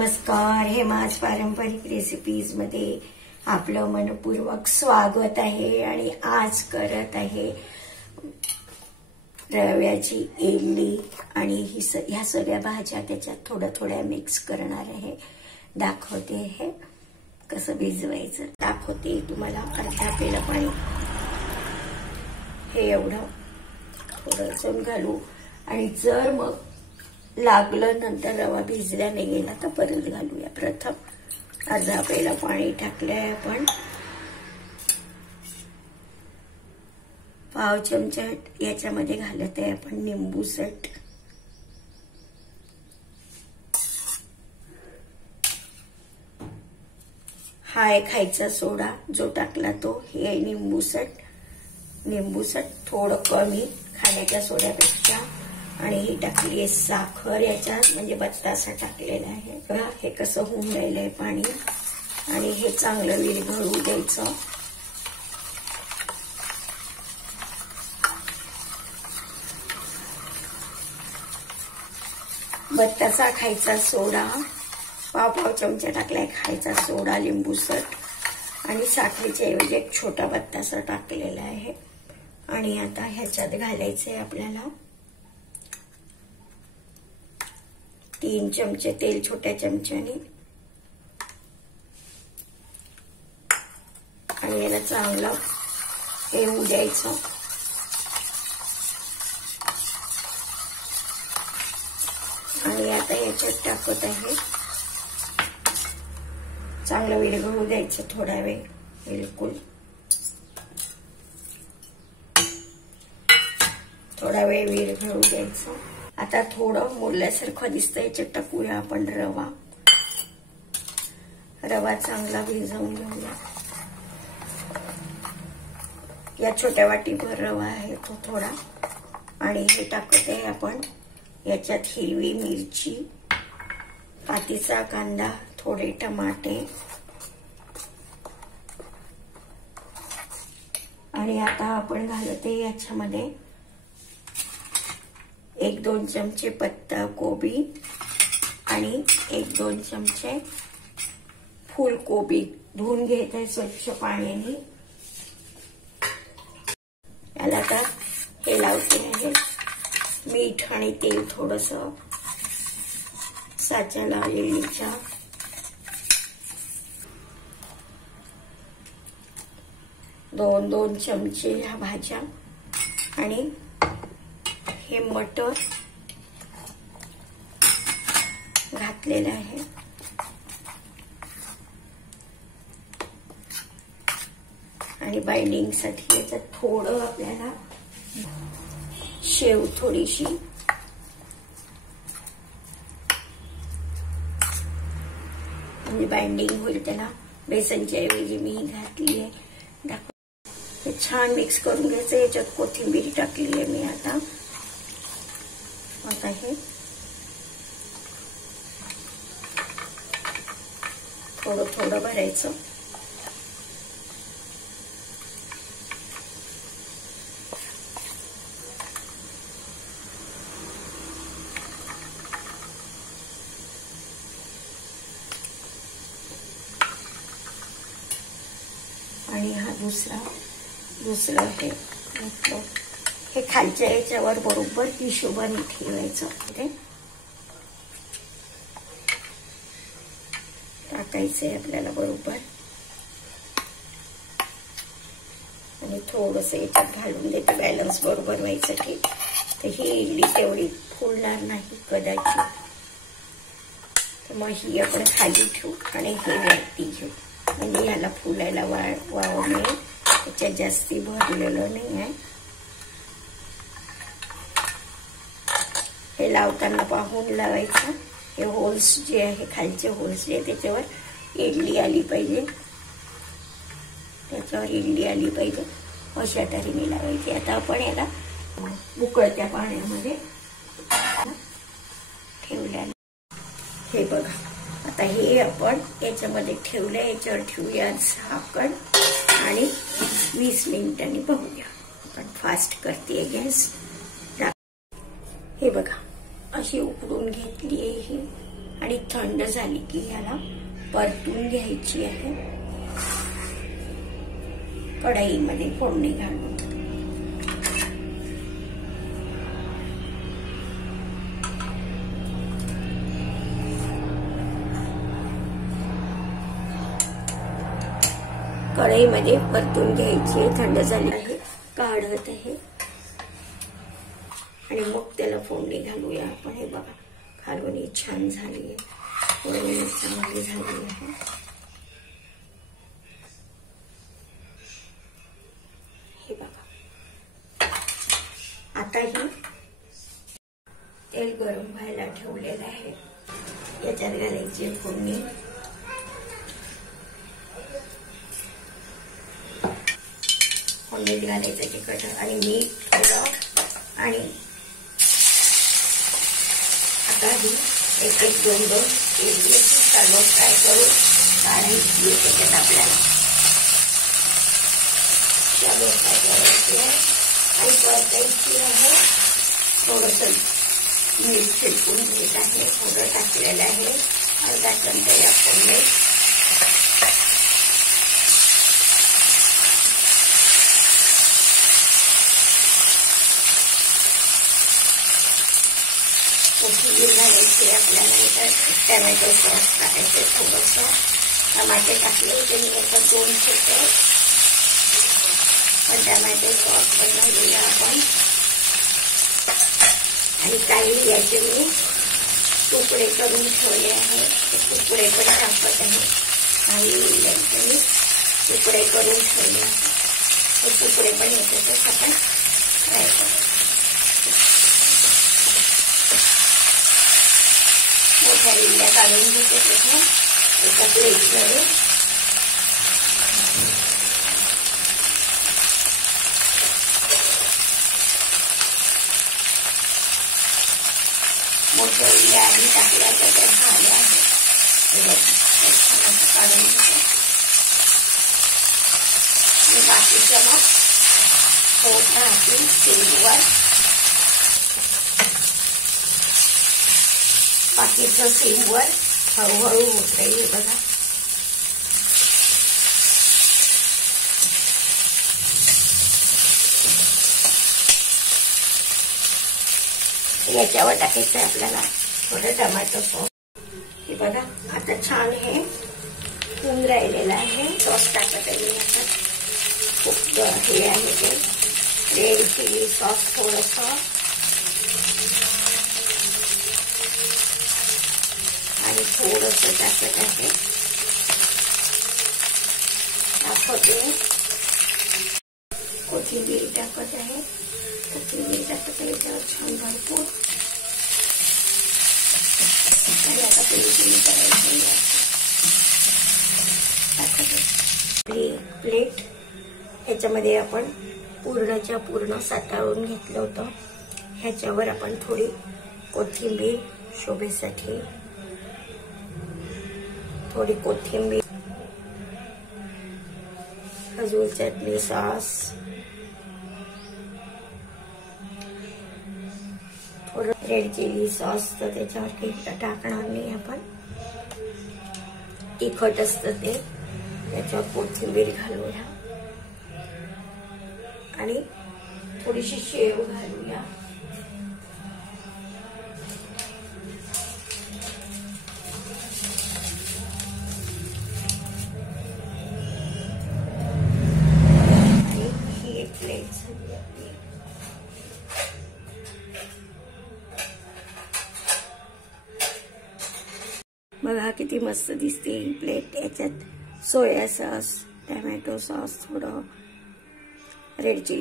नमस्कार, हेमाज पारंपरिक रेसिपीज मध्ये आपलं मनपूर्वक स्वागत आहे। आणि आज करत आहे रव्याची इडली आणि ह्या सगळ्या भाज्या त्याच्यात थोड्या मिक्स करणार आहे। दाखवते हे कसं भिजवायचं, दाखवते तुम्हाला। अर्धा पेला पाणी हे एवढं थोडंसं घालू आणि जर मग लागलं नंतर रवा भिजला नाही गेला तर परत घालूया। प्रथम अर्धा पेला पाणी टाकलंय आपण। पाव चमचा याच्यामध्ये घालत आहे आपण निंबू सट। हा आहे खायचा सोडा जो टाकला तो, हे निंबू सट थोडं कमी खाण्याच्या सोड्यापेक्षा। आणि ही टाकली आहे साखर याच्यात, म्हणजे बत्तासा टाकलेला आहे। बघा हे कसं होऊन राहिलंय पाणी। आणि हे चांगलं विरघळू द्यायचं। बत्तासा खायचा सोडा पाव चमचा टाकलाय, खायचा सोडा, लिंबू सट आणि साखरेच्या ऐवजी एक छोटा बत्तासा टाकलेला आहे। आणि आता ह्याच्यात घालायचंय आपल्याला 3 चमचे तेल छोट्या चमच्याने। आणि याला चांगलं हे होऊ द्यायचं। आणि आता याच्यात टाकत आहे, चांगलं विरघळू द्यायचं थोडा वेळ, बिलकुल थोडा वेळ विरघळू द्यायचं। आता थोडं मुरल्यासारखं दिसतंय, याच्यात टाकूया आपण रवा चांगला भिजवून घेऊया। या छोट्या वाटीभर रवा आहे तो थोडा। आणि हे टाकत आहे आपण याच्यात हिरवी मिरची, पातीचा कांदा, थोडे टमाटे। आणि आता आपण घालत आहे याच्यामध्ये 1-2 चमचे पत्ता कोबी आणि 1-2 चमचे फुलकोबी धुवून घ्यायचंय स्वच्छ पाण्याने। याला आता हे लावते आहे मीठ आणि तेल थोडंसं साच्या लावलेलीच्या। दोन चमचे ह्या भाज्या आणि हे मटर घातलेलं आहे। आणि बाइंडिंग साठी याच्यात थोडं आपल्याला शेव थोडीशी, म्हणजे बाइंडिंग होईल त्याला। बेसनच्या ऐवजी मी घातली आहे। हे छान मिक्स करून घ्यायचं। याच्यात कोथिंबीर टाकली आहे मी आता हे थोडं भरायचं। आणि हा दुसरं हे खालच्या याच्यावर बरोबर हिशोबाने ठेवायचं। टाकायचंय आपल्याला बरोबर। आणि थोडंसं याच्यात घालून देते बॅलन्स बरोबर व्हायसाठी। तर ही इडली तेवढी फुलणार नाही कदाचित, तर मग ही आपण खाली ठेवू आणि हे वरती घेऊ, म्हणजे याला फुलायला वाव मिळेल। त्याच्यात जास्ती भरलेलं नाही आहे। हे लावताना पाहून लावायचं। हे होल्स जे आहे, खालचे होल्स जे आहे त्याच्यावर इडली आली पाहिजे, अशा तऱ्हेने लावायची। आता आपण याला उकळत्या पाण्यामध्ये ठेवल्याने हे बघा। आता हे आपण याच्यामध्ये ठेवलं, याच्यावर ठेवूया झाकण आणि 20 मिनिटांनी बघूया। आपण फास्ट करते गॅस। हे बघा अशी उकडून घेतली आहे ही आणि थंड झाली की ह्याला परतून घ्यायची आहे कढईमध्ये फोडणी घालून. कढईमध्ये परतून घ्यायची, थंड झाली आहे, काढत आहे आणि मग त्याला फोडणी घालूया आपण. हे बघा कालवणी छान झाली आहे, फोडणी चांगली झाली आहे. हे बघा आता ही तेल गरम व्हायला ठेवलेलं आहे, याच्यात घालायची फोडणी. फोडणीत घालायचं तिखट आणि मीठ थोडं आणि आता ही एक एक दोन दोन चालू फ्राय करून काढायची. त्याच्यात आपल्याला चालू फ्राय करायची आहे आणि परतायची आहे. थोडंसं मीठ शिरकून घेत आहे, थोडं टाकलेलं आहे, अर्धा चमचा या फोडणीत. कोथिंबीर घालायची आपल्याला. टमॅटो सॉस टाकायचे, थोडंसं टमाटे टाकले होते मी आपण 2 छोटे, पण टमॅटो सॉस पण घालूया आपण. आणि काही याचे मी तुकडे करून ठेवले आहे, तुकडे पण टाकत आहे. काही याचे मी तुकडे करून ठेवले आहे, ते तुकडे पण याच्यातच आपण फ्राय करू. मोठ्या लिंब्या काढून घेते त्याच्या एका प्लेटमध्ये. मोठ्या लिंब्या आधी टाकल्या त्याच्यात झाल्या आहेत, काढून घेते. आणि बाकीच्या मग होत राहतील सिमवर. बाकीचं सिमवर हळूहळू होत राहील. बघा याच्यावर टाकायचं आहे आपल्याला थोडं टमाटो सॉस. हे बघा आता छान हे होऊन राहिलेलं आहे. सॉस टाकत आहे याच्यात, खूप हे आहे ते रेड चिली सॉस थोडंसं आणि थोडंसं टाकत आहे. दाखवते कोथिंबीर टाकत आहे, कोथिंबीर टाकत आहे त्यावर छान भरपूर. आणि आता पेरी करायची प्लेट. ह्याच्यामध्ये आपण पूर्णच्या पूर्ण साठाळून घेतलं होतं. ह्याच्यावर आपण थोडी कोथिंबीर शोभेसाठी, थोडी कोथिंबीर, खजूर चटणी सॉस, थोडं रेड चिली सॉस, तर त्याच्यावर काही टाकणार नाही आपण, तिखट असतं ते. त्याच्यावर कोथिंबीर घालूया आणि थोडीशी शेव घालूया. बघा किती मस्त दिसते ही प्लेट. याच्यात सोया सॉस, टमॅटो सॉस, थोडं रेड चिली